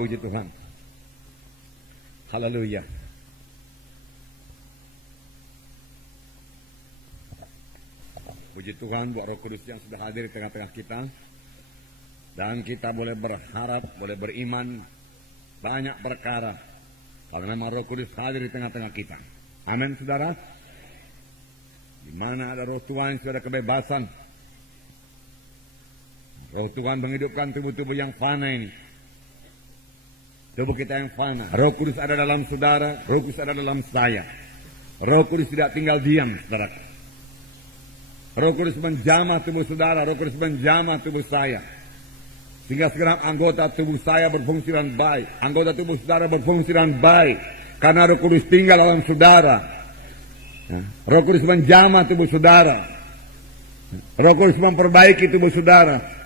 Puji Tuhan. Haleluya. Puji Tuhan buat Roh Kudus yang sudah hadir di tengah-tengah kita. Dan kita boleh berharap, boleh beriman banyak perkara. Kalau memang Roh Kudus hadir di tengah-tengah kita. Amin, saudara. Di mana ada Roh Tuhan sudah ada kebebasan. Roh Tuhan menghidupkan tubuh-tubuh yang fana ini. Tubuh kita yang fana. Roh Kudus ada dalam saudara, Roh Kudus ada dalam saya. Roh Kudus tidak tinggal diam, saudara. Roh Kudus menjamah tubuh saudara, Roh Kudus menjamah tubuh saya. Sehingga sekarang anggota tubuh saya berfungsi dengan baik. Anggota tubuh saudara berfungsi dengan baik. Karena Roh Kudus tinggal dalam saudara. Roh Kudus menjamah tubuh saudara. Roh Kudus memperbaiki tubuh saudara.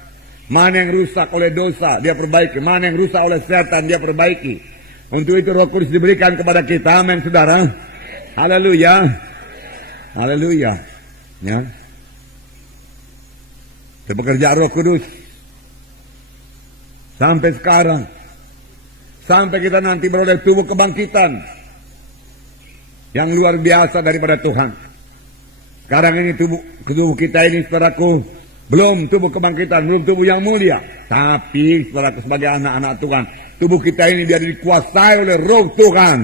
Mana yang rusak oleh dosa, dia perbaiki. Mana yang rusak oleh setan, dia perbaiki. Untuk itu Roh Kudus diberikan kepada kita. Amin, saudara. Haleluya. Haleluya. Ya. Itu pekerjaan Roh Kudus. Sampai sekarang. Sampai kita nanti beroleh tubuh kebangkitan. Yang luar biasa daripada Tuhan. Sekarang ini tubuh kita ini, saudaraku, belum tubuh kebangkitan, belum tubuh yang mulia. Tapi saudaraku, sebagai anak-anak Tuhan, tubuh kita ini biar dikuasai oleh Roh Tuhan.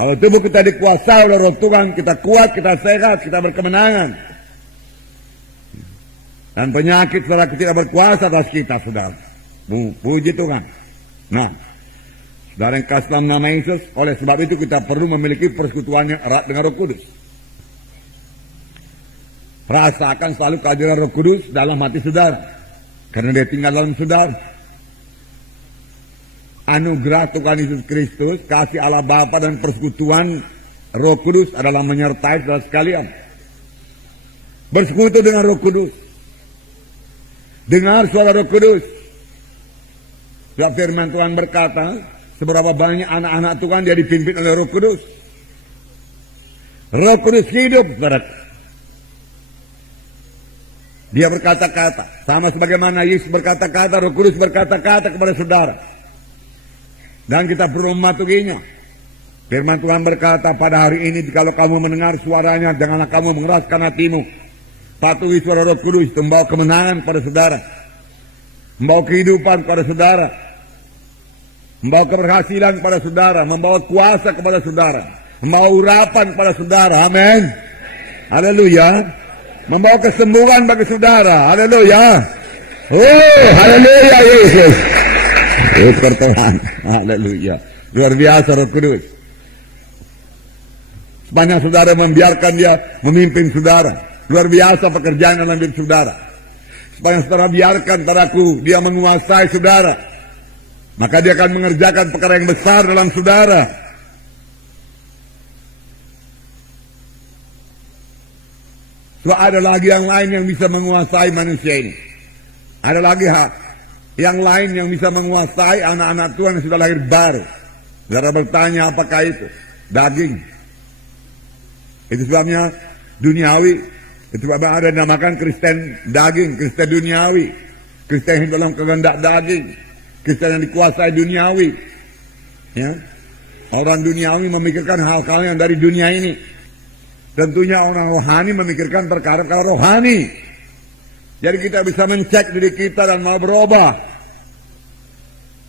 Kalau tubuh kita dikuasai oleh Roh Tuhan, kita kuat, kita sehat, kita berkemenangan. Dan penyakit saudaraku tidak berkuasa atas kita, saudara. Puji Tuhan. Nah, saudara yang kasih dalam nama Yesus, oleh sebab itu kita perlu memiliki persekutuan yang erat dengan Roh Kudus. Rasakan selalu kehadiran Roh Kudus dalam hati saudara. Karena dia tinggal dalam saudara. Anugerah Tuhan Yesus Kristus, kasih Allah Bapa dan persekutuan Roh Kudus adalah menyertai saudara sekalian. Bersekutu dengan Roh Kudus. Dengar suara Roh Kudus. Sebab firman Tuhan berkata, seberapa banyak anak-anak Tuhan dia dipimpin oleh Roh Kudus. Roh Kudus hidup, saudara. Dia berkata-kata, sama sebagaimana Yesus berkata-kata, Roh Kudus berkata-kata kepada saudara. Dan kita perlu mematuhinya. Firman Tuhan berkata, pada hari ini kalau kamu mendengar suaranya, janganlah kamu mengeraskan hatimu. Patuhi suara Roh Kudus, membawa kemenangan pada saudara. Membawa kehidupan pada saudara. Membawa keberhasilan kepada saudara. Membawa kuasa kepada saudara. Membawa urapan kepada saudara. Amin. Haleluya. Membawa kesembuhan bagi saudara. Haleluya. Oh, haleluya Yesus. Syukur Tuhan. Haleluya. Luar biasa Roh Kudus. Sepanjang saudara membiarkan dia memimpin saudara. Luar biasa pekerjaan dalam hidup saudara. Sepanjang saudara biarkan padaku dia menguasai saudara. Maka dia akan mengerjakan perkara yang besar dalam saudara. So, ada lagi yang lain yang bisa menguasai manusia ini. Ada lagi yang lain yang bisa menguasai anak-anak Tuhan yang sudah lahir baru. Saudara bertanya apakah itu? Daging. Itu sebabnya duniawi. Itu sebabnya ada yang dinamakan Kristen daging, Kristen duniawi. Kristen yang dalam kehendak daging. Kristen yang dikuasai duniawi. Ya. Orang duniawi memikirkan hal-hal yang dari dunia ini. Tentunya orang rohani memikirkan perkara-perkara rohani. Jadi kita bisa mencek diri kita dan mau berubah.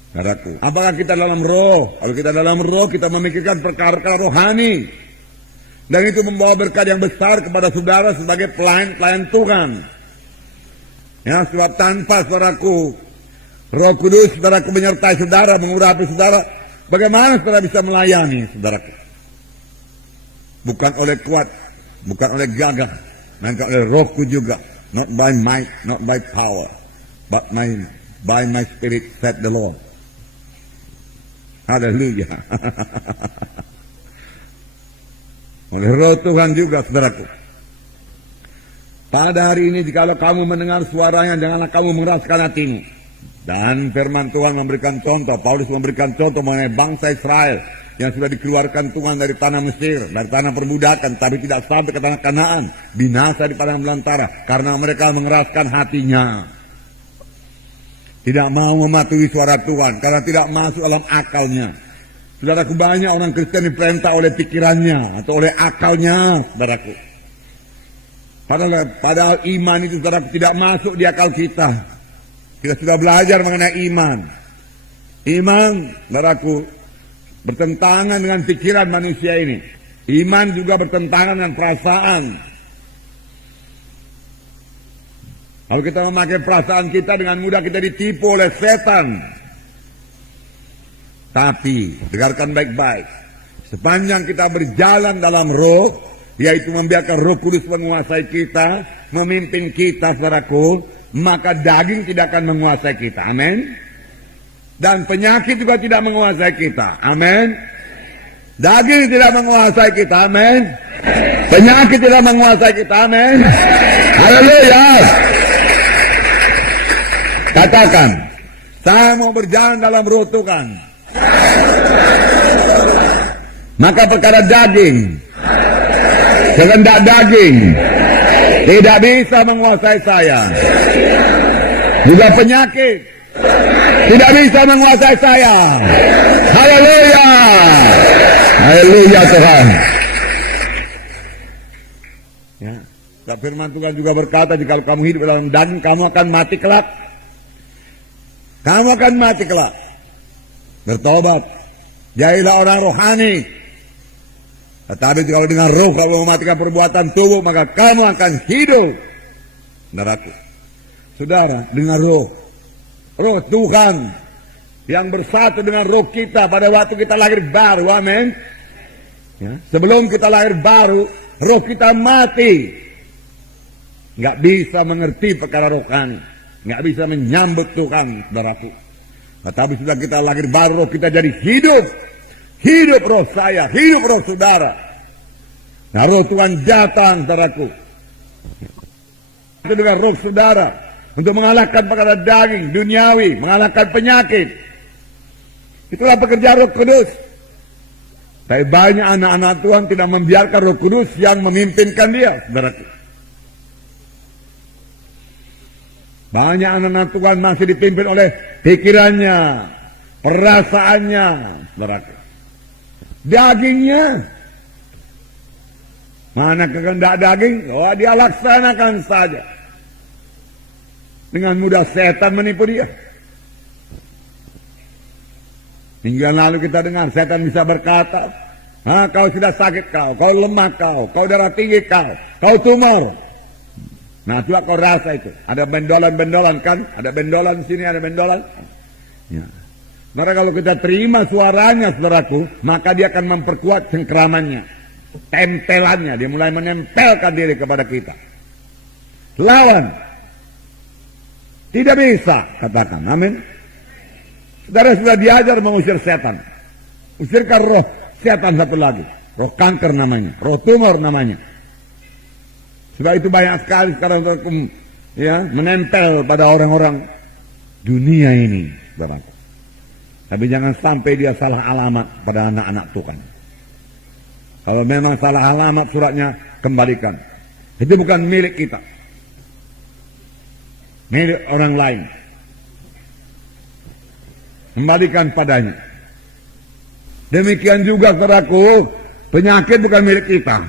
Saudaraku, apakah kita dalam roh? Kalau kita dalam roh, kita memikirkan perkara-perkara rohani. Dan itu membawa berkat yang besar kepada saudara sebagai pelayan Tuhan. Ya, sebab tanpa saudaraku, Roh Kudus, saudaraku menyertai saudara, mengurapi saudara, bagaimana saudara bisa melayani saudaraku? Bukan oleh kuat, bukan oleh gagah, melainkan oleh Rohku juga. Not by might, not by power, but by my spirit, said the Lord. Haleluya. Oleh Roh Tuhan juga, saudaraku. Pada hari ini, jikalau kamu mendengar suaranya, janganlah kamu mengeraskan hatimu. Dan firman Tuhan memberikan contoh, Paulus memberikan contoh mengenai bangsa Israel yang sudah dikeluarkan Tuhan dari tanah Mesir, dari tanah perbudakan, tapi tidak sampai ke tanah Kanaan, binasa di padang belantara, karena mereka mengeraskan hatinya. Tidak mau mematuhi suara Tuhan karena tidak masuk dalam akalnya. Saudaraku, banyak orang Kristen diperintah oleh pikirannya atau oleh akalnya, saudaraku. Padahal iman itu, saudaraku, tidak masuk di akal kita. Kita sudah belajar mengenai iman. Iman, saudaraku, bertentangan dengan pikiran manusia ini. Iman juga bertentangan dengan perasaan. Kalau kita memakai perasaan kita, dengan mudah kita ditipu oleh setan. Tapi, dengarkan baik-baik. Sepanjang kita berjalan dalam roh, yaitu membiarkan Roh Kudus menguasai kita, memimpin kita, saudaraku, maka daging tidak akan menguasai kita. Amin. Dan penyakit juga tidak menguasai kita. Amin. Daging tidak menguasai kita. Amin. Penyakit tidak menguasai kita. Amin. Haleluya. Katakan, saya mau berjalan dalam roh Tuhan. Maka perkara daging, kehendak daging tidak bisa menguasai saya. Juga penyakit tidak bisa menguasai saya. Haleluya. Haleluya Tuhan. Ya, firman Tuhan juga berkata, jika kamu hidup dalam daging, kamu akan mati kelak. Kamu akan mati kelak. Bertobat. Jadilah orang rohani. Tetapi kalau dengan roh kamu mematikan perbuatan tubuh, maka kamu akan hidup. Saudaraku, saudara, dengan roh Tuhan yang bersatu dengan roh kita pada waktu kita lahir baru. Amin. Ya, sebelum kita lahir baru, roh kita mati. Nggak bisa mengerti perkara rohani, nggak bisa menyambut Tuhan, saudaraku. Tetapi sudah kita lahir baru, roh kita jadi hidup. Hidup roh saya, hidup roh saudara. Nah, roh Tuhan datang, saudaraku, itu dengan roh saudara untuk mengalahkan perkara daging, duniawi, mengalahkan penyakit. Itulah pekerjaan Roh Kudus. Tapi banyak anak-anak Tuhan tidak membiarkan Roh Kudus yang memimpinkan dia, saudaraku. Banyak anak-anak Tuhan masih dipimpin oleh pikirannya, perasaannya, saudaraku. Dagingnya, mana kehendak daging, dia laksanakan saja. Dengan mudah setan menipu dia. Minggu yang lalu kita dengar setan bisa berkata, kau sudah sakit kau lemah kau darah tinggi kau tumor. Nah, coba kau rasa itu. Ada bendolan-bendolan kan? Ada bendolan sini, ada bendolan. Ya. Maka kalau kita terima suaranya, saudaraku, maka dia akan memperkuat cengkeramannya, tempelannya. Dia mulai menempelkan diri kepada kita. Lawan. Tidak bisa, katakan. Amin. Saudara sudah diajar mengusir setan. Usirkan roh setan satu lagi. Roh kanker namanya. Roh tumor namanya. Sudah itu banyak sekali sekarang ya, menempel pada orang-orang dunia ini. Saudaraku. Tapi jangan sampai dia salah alamat pada anak-anak Tuhan. Kalau memang salah alamat suratnya, kembalikan. Itu bukan milik kita. Milik orang lain. Kembalikan padanya. Demikian juga, saudaraku, penyakit bukan milik kita.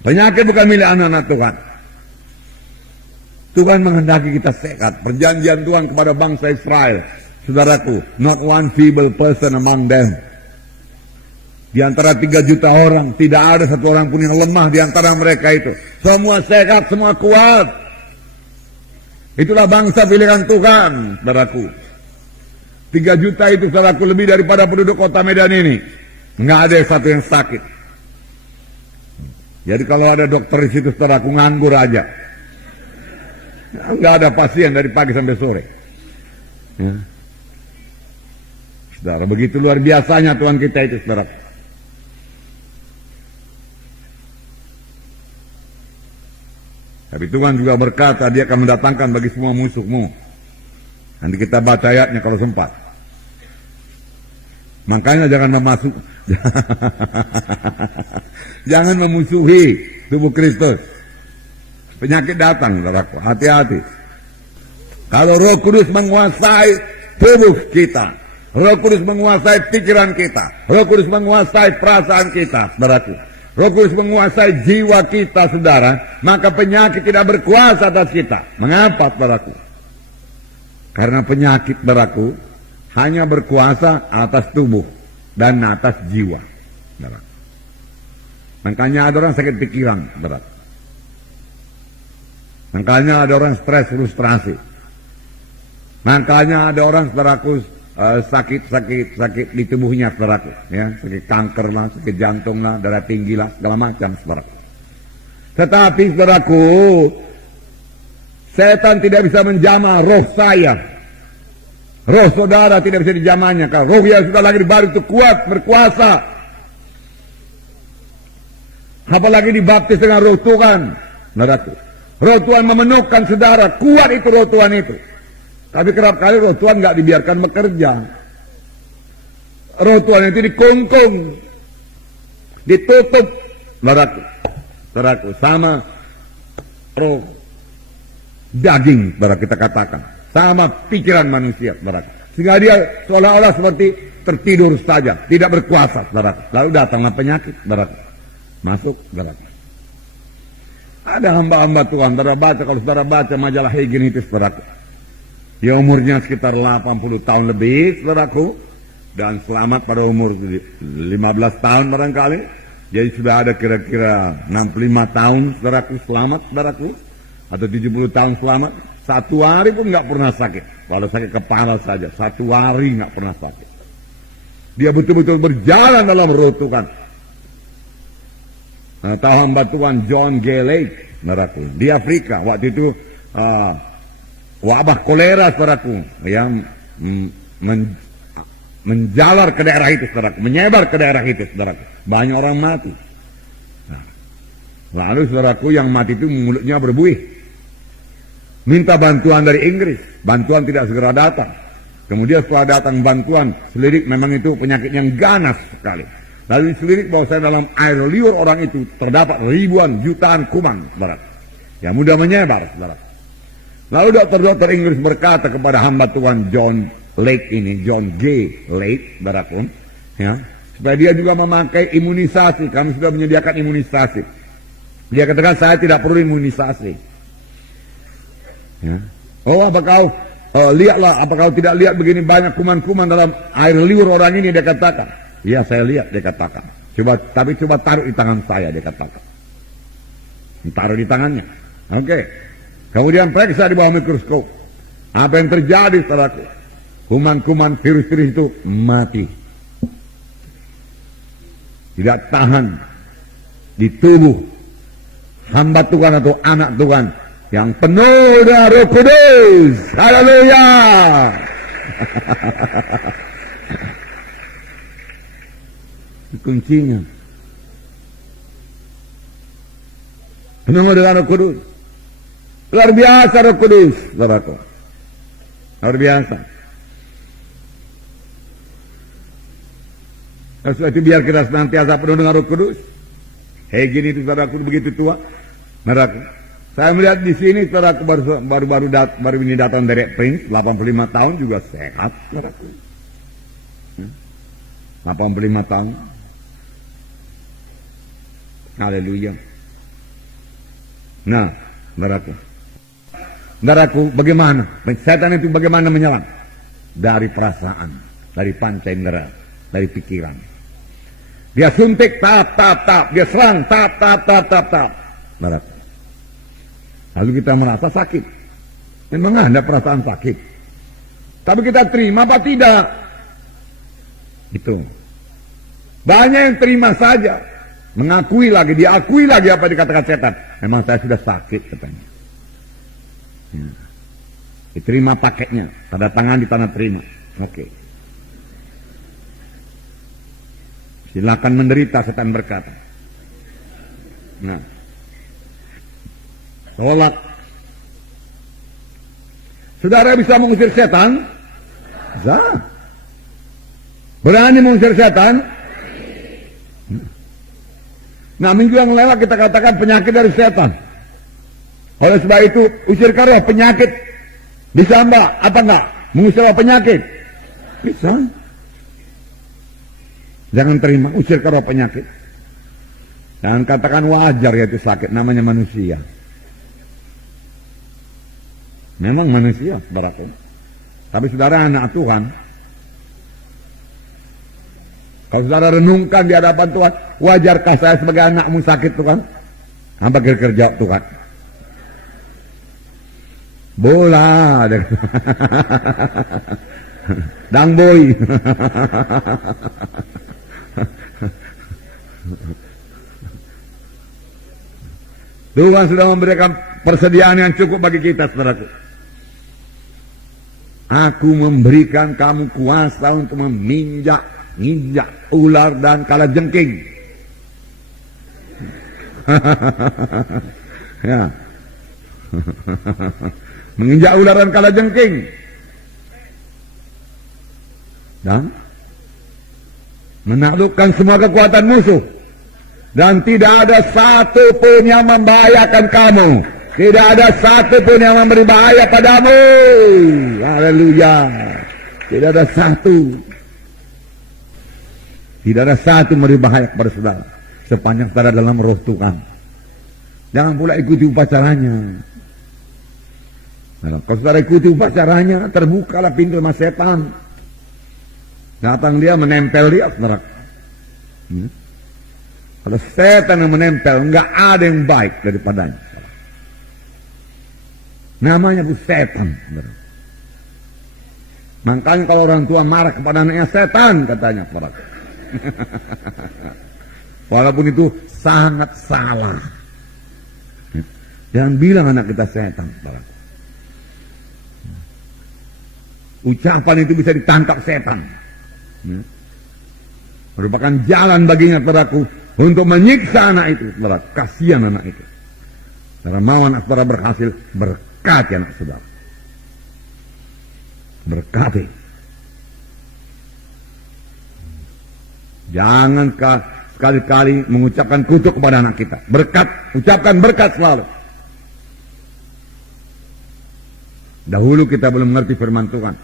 Penyakit bukan milik anak-anak Tuhan. Tuhan menghendaki kita sehat. Perjanjian Tuhan kepada bangsa Israel. Saudaraku, not one feeble person among them. Di antara 3 juta orang, tidak ada satu orang pun yang lemah di antara mereka itu. Semua sehat, semua kuat. Itulah bangsa pilihan Tuhan, saudaraku. 3 juta itu, saudaraku, lebih daripada penduduk kota Medan ini. Nggak ada satu yang sakit. Jadi kalau ada dokter di situ, saudaraku, nganggur aja. Nggak ada pasien dari pagi sampai sore. Ya. Saudara, begitu luar biasanya Tuhan kita itu, saudara. Tapi Tuhan juga berkata, dia akan mendatangkan bagi semua musuhmu. Nanti kita baca ayatnya kalau sempat. Makanya jangan jangan memusuhi tubuh Kristus. Penyakit datang, saudaraku. Hati-hati. Kalau Roh Kudus menguasai tubuh kita, Roh Kudus menguasai pikiran kita, Roh Kudus menguasai perasaan kita, saudaraku. Roh Kudus menguasai jiwa kita, saudara, maka penyakit tidak berkuasa atas kita. Mengapa, saudaraku? Karena penyakit, saudaraku, hanya berkuasa atas tubuh dan atas jiwa, saudaraku. Makanya ada orang sakit pikiran, saudaraku. Makanya ada orang stres, frustrasi. Makanya ada orang, saudaraku, sakit di tubuhnya, saudaraku, ya, sakit kanker lah, sakit jantung lah, darah tinggi lah, segala macam, saudaraku. Tetapi, saudaraku, setan tidak bisa menjamah roh saya, roh saudara tidak bisa dijamahnya. Kalau roh yang sudah lahir baru itu kuat, berkuasa, apalagi dibaptis dengan roh Tuhan, saudaraku. Roh Tuhan memenuhkan saudara, kuat itu roh Tuhan itu. Tapi kerap kali roh Tuhan nggak dibiarkan bekerja. Roh Tuhan itu dikungkung, ditutup, saudaraku, sama roh daging, saudara, kita katakan, sama pikiran manusia, saudara. Sehingga dia seolah-olah seperti tertidur saja, tidak berkuasa, saudara. Lalu datanglah penyakit, saudara, masuk, saudara. Ada hamba-hamba Tuhan, saudara baca, kalau saudara baca majalah Hygenitis, saudara, dia umurnya sekitar 80 tahun lebih, saudaraku, dan selamat pada umur 15 tahun barangkali. Jadi sudah ada kira-kira 65 tahun, saudaraku, selamat, saudaraku, atau 70 tahun selamat. Satu hari pun nggak pernah sakit. Kalau sakit kepala saja, satu hari nggak pernah sakit. Dia betul-betul berjalan dalam roh Tuhan. Tahu hamba Tuhan John G. Lake, saudaraku, di Afrika waktu itu wabah kolera, saudaraku, yang menjalar ke daerah itu, saudaraku, menyebar ke daerah itu, saudaraku. Banyak orang mati. Nah, lalu, saudaraku, yang mati itu mulutnya berbuih. Minta bantuan dari Inggris, bantuan tidak segera datang. Kemudian setelah datang bantuan, selidik memang itu penyakit yang ganas sekali. Lalu diselidik bahwa saya dalam air liur orang itu terdapat ribuan jutaan kuman, saudaraku, yang mudah menyebar, saudaraku. Lalu dokter-dokter Inggris berkata kepada hamba Tuhan John Lake ini, John G. Lake, saudaraku, ya, supaya dia juga memakai imunisasi. Kami sudah menyediakan imunisasi. Dia katakan saya tidak perlu imunisasi. Ya. Oh, apa kau lihatlah, apa kau tidak lihat begini banyak kuman-kuman dalam air liur orang ini, dia katakan. Iya, saya lihat, dia katakan. Tapi coba taruh di tangan saya, dia katakan. Taruh di tangannya. Oke. Kemudian periksa di bawah mikroskop. Apa yang terjadi, saudaraku? Kuman-kuman virus-virus itu mati. Tidak tahan di tubuh hamba Tuhan atau anak Tuhan yang penuh dengan Roh Kudus. Haleluya. Kuncinya penuh dengan Roh Kudus. Luar biasa Roh Kudus, saudaraku. Luar biasa. Setelah itu biar kita senantiasa penuh dengan Roh Kudus. Gini itu, saudaraku, begitu tua, saudaraku. Saya melihat di sini, saudaraku, baru ini datang dari Prince, 85 tahun juga sehat, saudaraku. 85 tahun. Haleluya. Nah, saudaraku, bagaimana? Setan itu bagaimana menyerang? Dari perasaan, dari panca indera, dari pikiran. Dia suntik, tap. Dia serang, tap. Saudaraku. Lalu kita merasa sakit. Memang ada perasaan sakit. Tapi kita terima apa tidak? Itu. Banyak yang terima saja. Mengakui lagi, diakui lagi apa dikatakan setan. Memang saya sudah sakit, katanya. Ya. Diterima paketnya, tanda tangan di tanah terima. Oke. Silakan menderita, setan berkata. Nah, tolak. Saudara bisa mengusir setan? Bisa. Berani mengusir setan? Nah, minggu yang lewat kita katakan penyakit dari setan. Oleh sebab itu, usir karya penyakit Bisa enggak? Apa enggak? Mengusir penyakit? Bisa. Jangan terima, usir ke roh penyakit. Jangan katakan wajar ya itu sakit, namanya manusia. Memang manusia, saudaraku. Tapi saudara anak Tuhan. Kalau saudara renungkan di hadapan Tuhan, wajarkah saya sebagai anakmu sakit Tuhan? Apa kerja Tuhan? Bola. Dang boy. Tuhan sudah memberikan persediaan yang cukup bagi kita, saudaraku. Aku memberikan kamu kuasa untuk injak ular dan kalajengking. Ya. Menginjak ular dan kalajengking. Dan menaklukkan semua kekuatan musuh. Dan tidak ada satu pun yang membahayakan kamu. Tidak ada satu pun yang memberi bahaya padamu. Haleluya. Tidak ada satu. Tidak ada satu memberi bahaya kepada saudara. Sepanjang saudara dalam roh Tuhan. Jangan pula ikuti upacaranya. Nah, kalau saudara ikuti upacaranya, terbukalah pintu sama setan. Datang dia menempel dia, saudara. Kalau setan yang menempel, enggak ada yang baik daripadanya. Namanya bu setan. Makanya kalau orang tua marah kepada anaknya, setan katanya. Walaupun itu sangat salah. Jangan bilang anak kita setan. Ucapan itu bisa ditangkap setan. Merupakan jalan baginya, saudaraku, untuk menyiksa anak itu, saudara. Kasihan anak itu. Saudara mau anak saudara berhasil, berkati anak saudara. Berkati. Jangan sekali-kali mengucapkan kutuk kepada anak kita. Berkat, ucapkan berkat selalu. Dahulu kita belum mengerti firman Tuhan.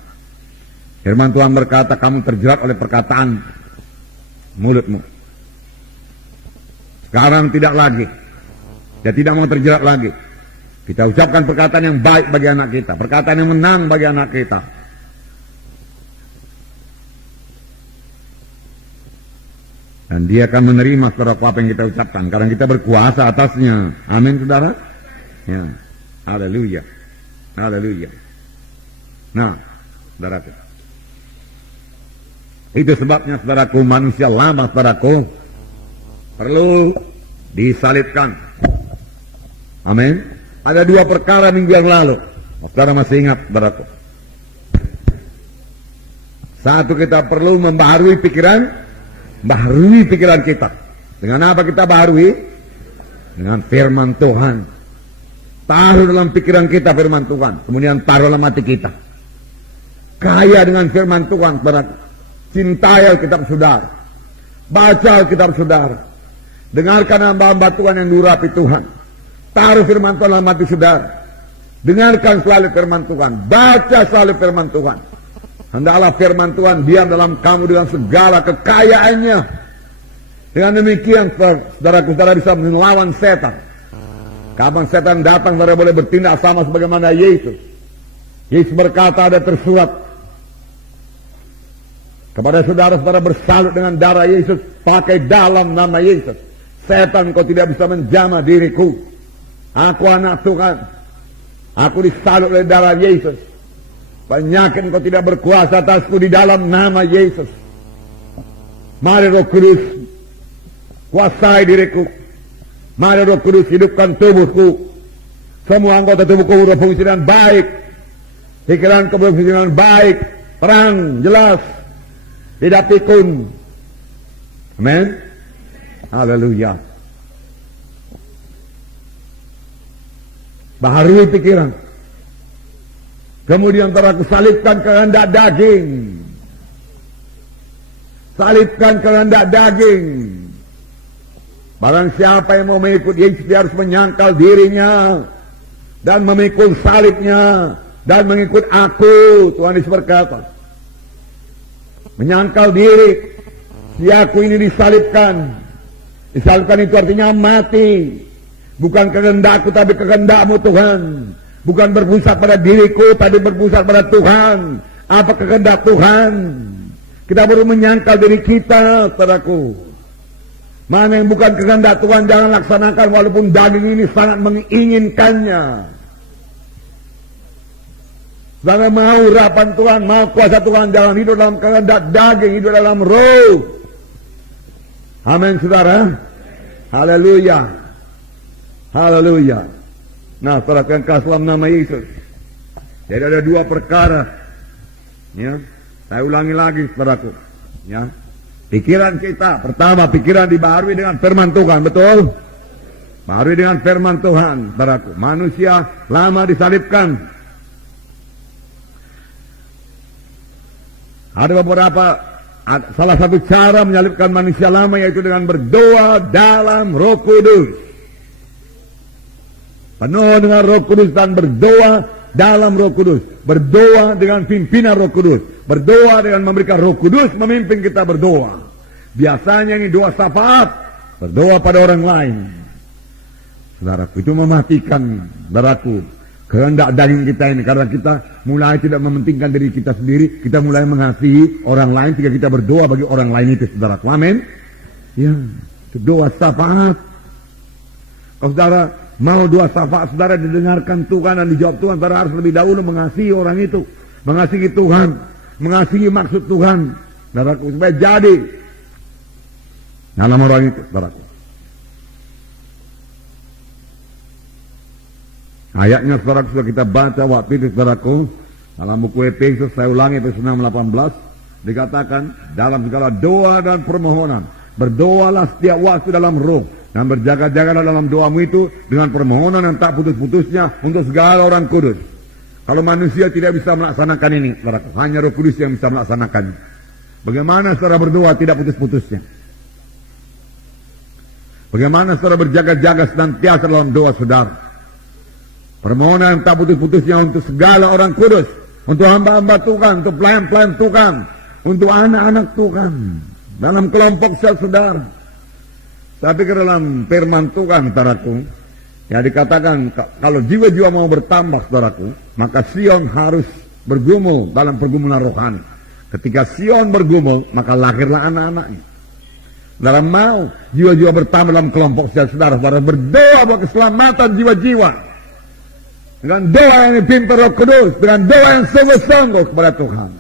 Firman Tuhan berkata, kamu terjerat oleh perkataan mulutmu. Sekarang tidak lagi. Dia tidak mau terjerat lagi. Kita ucapkan perkataan yang baik bagi anak kita. Perkataan yang menang bagi anak kita. Dan dia akan menerima saudara apa yang kita ucapkan. Karena kita berkuasa atasnya. Amin, saudara. Ya. Haleluya. Haleluya. Nah, saudaraku. Itu sebabnya, saudaraku, manusia lama, saudaraku, perlu disalibkan. Amin. Ada dua perkara minggu yang lalu. Saudara masih ingat, saudaraku. Satu, kita perlu membaharui pikiran kita. Dengan apa kita baharui? Dengan firman Tuhan. Taruh dalam pikiran kita firman Tuhan. Kemudian taruh dalam hati kita. Kaya dengan firman Tuhan, saudaraku. Cintai Alkitab saudara. Baca Alkitab saudara. Dengarkan hamba-hamba Tuhan yang diurapi Tuhan. Taruh firman Tuhan dalam hati saudara. Dengarkan selalu firman Tuhan. Baca selalu firman Tuhan. Hendaklah firman Tuhan diam dalam kamu dengan segala kekayaannya. Dengan demikian, saudara-saudara bisa melawan setan. Kapan setan datang, saudara boleh bertindak sama sebagaimana Yesus. Yesus berkata, ada tersurat kepada saudara-saudara, bersalut dengan darah Yesus, pakai dalam nama Yesus. Setan, kau tidak bisa menjamah diriku. Aku anak Tuhan. Aku disalut oleh darah Yesus. Penyakit kau tidak berkuasa atasku di dalam nama Yesus. Mari Roh Kudus kuasai diriku. Mari Roh Kudus hidupkan tubuhku. Semua anggota tubuhku berfungsi dengan baik. Pikiranku berfungsi dengan baik. Terang, jelas. Tidak pikun. Amin. Haleluya. Baharui pikiran. Kemudian saudaraku, salibkan kehendak daging. Salibkan kehendak daging. Barang siapa yang mau mengikut Yesus, dia harus menyangkal dirinya dan memikul salibnya dan mengikut aku. Tuhan Yesus berkata, menyangkal diri, si aku ini disalibkan. Disalibkan itu artinya mati. Bukan kehendakku tapi kehendakmu Tuhan. Bukan berpusat pada diriku tapi berpusat pada Tuhan. Apa kehendak Tuhan? Kita baru menyangkal diri kita, saudaraku. Mana yang bukan kehendak Tuhan jangan laksanakan walaupun daging ini sangat menginginkannya. Jangan mau urapan Tuhan, mau kuasa Tuhan, jangan hidup dalam kehendak daging, hidup dalam roh. Amin, saudara. Haleluya. Haleluya. Nah, saudara yang kasih dalam nama Yesus. Jadi ada dua perkara. Ya, saya ulangi lagi, saudaraku. Ya, pikiran kita, pertama pikiran dibaharui dengan firman Tuhan, betul? Baharui dengan firman Tuhan, saudaraku. Manusia lama disalibkan. Ada beberapa, salah satu cara menyalibkan manusia lama yaitu dengan berdoa dalam Roh Kudus. Penuh dengan Roh Kudus dan berdoa dalam Roh Kudus. Berdoa dengan pimpinan Roh Kudus. Berdoa dengan memberikan Roh Kudus memimpin kita berdoa. Biasanya ini doa syafaat, berdoa pada orang lain. Saudaraku, itu mematikan, saudaraku, kehendak daging kita ini, karena kita mulai tidak mementingkan diri kita sendiri, kita mulai mengasihi orang lain ketika kita berdoa bagi orang lain itu, saudara. Amin. Ya, itu doa syafaat. Kalau saudara mau doa syafaat, saudara didengarkan Tuhan dan dijawab Tuhan, saudara harus lebih dahulu mengasihi orang itu, mengasihi Tuhan, mengasihi maksud Tuhan, saudara, supaya jadi dalam orang itu, saudara. Ayatnya saudara sudah kita baca waktu itu, saudaraku, dalam buku Efesus, saya ulangi Efesus 6:18, dikatakan dalam segala doa dan permohonan berdoalah setiap waktu dalam roh dan berjaga-jagalah dalam doamu itu dengan permohonan yang tak putus-putusnya untuk segala orang kudus. Kalau manusia tidak bisa melaksanakan ini, saudaraku, hanya Roh Kudus yang bisa melaksanakannya. Bagaimana saudara berdoa tidak putus-putusnya? Bagaimana saudara berjaga-jaga senantiasa dalam doa saudara? Permohonan tak putus-putusnya untuk segala orang kudus, untuk hamba-hamba Tuhan, untuk pelayan-pelayan Tuhan, untuk anak-anak Tuhan, dalam kelompok saudara. Tapi ke dalam firman Tuhan, saudaraku, ya dikatakan kalau jiwa-jiwa mau bertambah, saudaraku, maka Sion harus bergumul dalam pergumulan rohani. Ketika Sion bergumul, maka lahirlah anak-anaknya. Saudara mau jiwa-jiwa bertambah dalam kelompok saudara, saudara berdoa buat keselamatan jiwa-jiwa. Dengan doa yang dipimpin Roh Kudus, dengan doa yang sungguh-sungguh kepada Tuhan.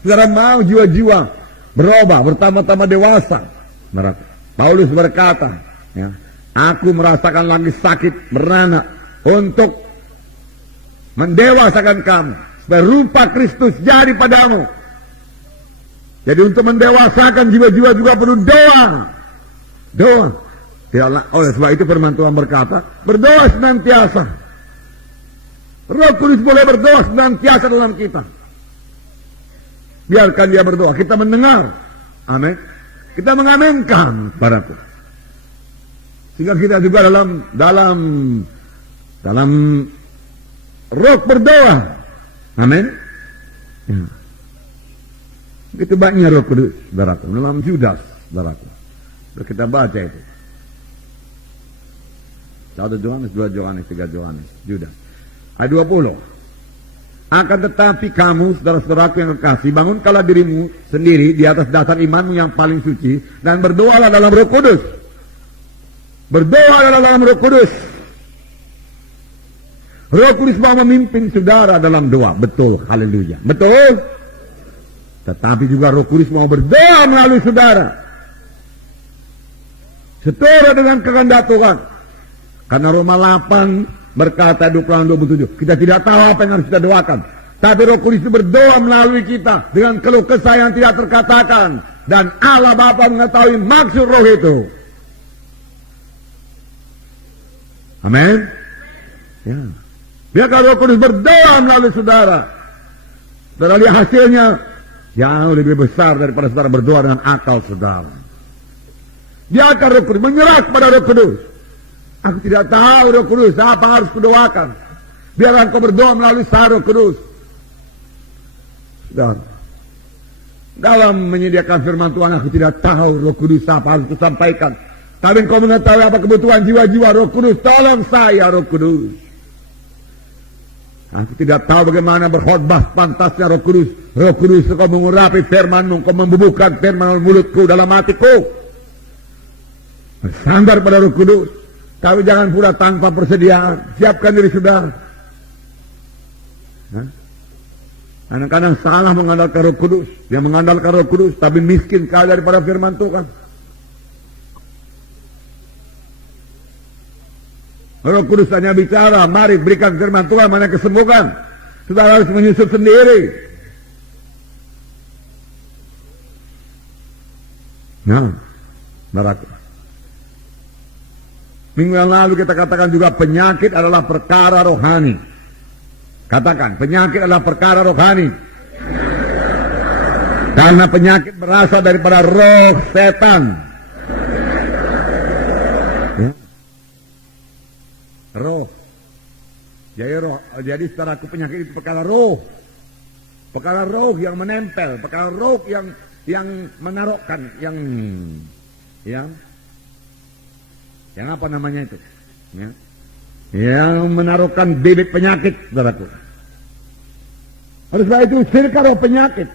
Saudara mau jiwa-jiwa berubah, bertambah-tambah dewasa. Paulus berkata, ya, aku merasakan lagi sakit beranak untuk mendewasakan kamu, supaya rupa Kristus jadi padamu. Jadi untuk mendewasakan jiwa-jiwa juga perlu doa. Doa. Oleh sebab itu firman Tuhan berkata, berdoa senantiasa. Roh Kudus boleh berdoa senantiasa dalam kita. Biarkan dia berdoa, kita mendengar. Amin. Kita mengaminkan padaku. Sehingga kita juga dalam roh berdoa. Amin. Ya. Itu banyak Roh Kudus, saudaraku. Dalam Judas, saudaraku. Kita baca itu. 1 Yohanes, 2 Yohanes, 3 Yohanes, Judas. Ayat 20. Akan tetapi kamu, saudara-saudaraku yang kekasih, bangunkanlah dirimu sendiri di atas dasar imanmu yang paling suci, dan berdoalah dalam Roh Kudus. Berdoalah dalam Roh Kudus. Roh Kudus mau memimpin saudara dalam doa. Betul, haleluya. Betul. Tetapi juga Roh Kudus mau berdoa melalui saudara. Setara dengan kehendak Tuhan. Karena Roma 8 berkata 26-27, kita tidak tahu apa yang harus kita doakan. Tapi Roh Kudus itu berdoa melalui kita dengan keluh kesah yang tidak terkatakan. Dan Allah Bapa mengetahui maksud roh itu. Amin. Ya. Biarkan Roh Kudus berdoa melalui saudara. Saudara lihat hasilnya jauh lebih besar daripada saudara berdoa dengan akal saudara. Biarkan Roh Kudus menyerah kepada Roh Kudus. Aku tidak tahu Roh Kudus apa harus kudoakan. Biarlah kau berdoa melalui Roh Kudus. Dan dalam menyediakan firman Tuhan, aku tidak tahu Roh Kudus apa harus kusampaikan. Tapi kau mengetahui apa kebutuhan jiwa-jiwa. Roh Kudus, tolong saya Roh Kudus. Aku tidak tahu bagaimana berkhotbah pantasnya Roh Kudus. Roh Kudus, kau mengurapi firman-Mu, kau membubuhkan firman mulutku dalam hatiku. Bersandar pada Roh Kudus. Tapi jangan pula tanpa persediaan. Siapkan diri saudara. Kadang-kadang salah mengandalkan Roh Kudus. Dia mengandalkan Roh Kudus, tapi miskin kali daripada firman Tuhan. Roh Kudus hanya bicara, mari berikan firman Tuhan, mana kesembuhan. Saudara harus menyusup sendiri. Nah, saudaraku. Minggu yang lalu kita katakan juga penyakit adalah perkara rohani. Katakan, penyakit adalah perkara rohani. Karena penyakit berasal daripada roh setan. Ya. Roh. Jadi saudaraku, penyakit itu perkara roh. Perkara roh yang menempel, perkara roh yang menaruhkan, yang apa namanya itu? Ya. Yang menaruhkan bibit penyakit, saudaraku. Oleh sebab itu, sirka roh penyakit.